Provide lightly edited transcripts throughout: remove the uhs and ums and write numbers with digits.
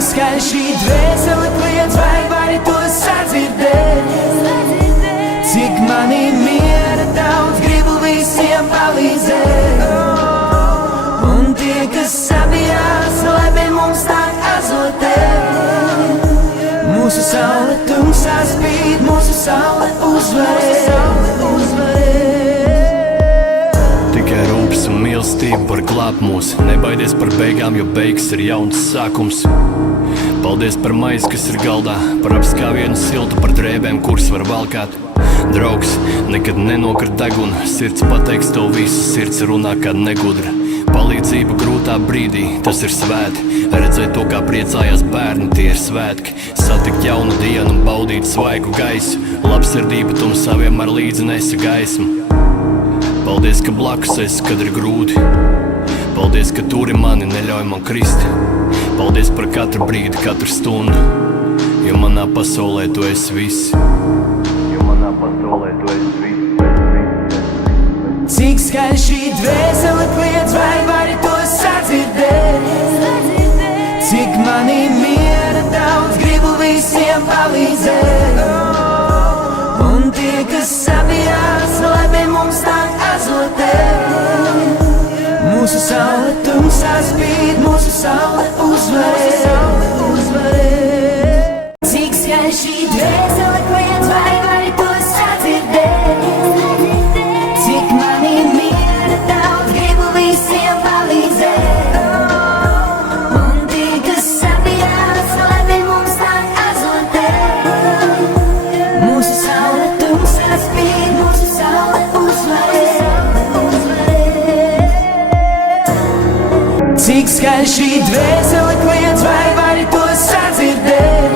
Cik skaļi šī dvēsele kliedz, vai vari to sadzirdēt? Cik manī miera daudz, gribu visiem palīdzēt. Un tie, kas sabijās, lai pie mums nāk azotēt. Mūsu saule tumsā spīd, mūsu saule uzvarē. Tikai rūpes un mīlestība var glābt mūs. Nebaidies par beigām, jo beigas ir jauns sākums. Paldies par maizi, kas ir galdā, par apskāvienu siltu, par drēbēm, kuras var valkāt. Draugs nekad nenokrit deguna, sirds pateiks to visu, sirds runā kā negudra. Palīdzība grūtā brīdī, tas ir svēti. Redzēt to, kā priecājās bērni, tie ir svētki. Satikt jaunu dienu un baudīt svaigu gaisu. Labsirdība tumsā vienmēr līdzi nesa gaismu. Paldies, ka blakus esi, kad ir grūti. Paldies, ka turi mani, neļauj man krist. Paldies par katru brīdi, katru stundu. Jo manā pasaulē tu esi viss. Jo manā pasaulē tu esi viss. Cik skaļi šī dvēsele kliedz, vai vari to sadzirdēt? Cik manī miera daudz, gribu visiem palīdzēt. Un tie, kas sabijās, lai pie mums nāk azotēt. Mūsu saule tumsā spīd, mūsu saule uzvarē. Cik skaļi šī dvēsele kliedz, vai vari to sadzirdēt? Cik manī miera daudz, gribu visiem palīdzēt. Un tie, kas sabijās, lai pie mums nāk azotēt. Mūsu saule tumsā spīd, mūsu saule uzvarē. Cik skaļi šī dvēsele kliedz, vai vari to sadzirdēt?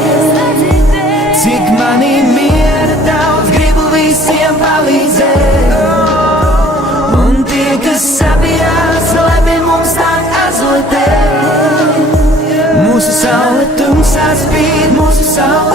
Cik manī miera daudz, gribu visiem palīdzēt. Un tie, kas sabijās, lai pie mums nāk azotēt. Mūsu saule tumsā spīd, mūsu saule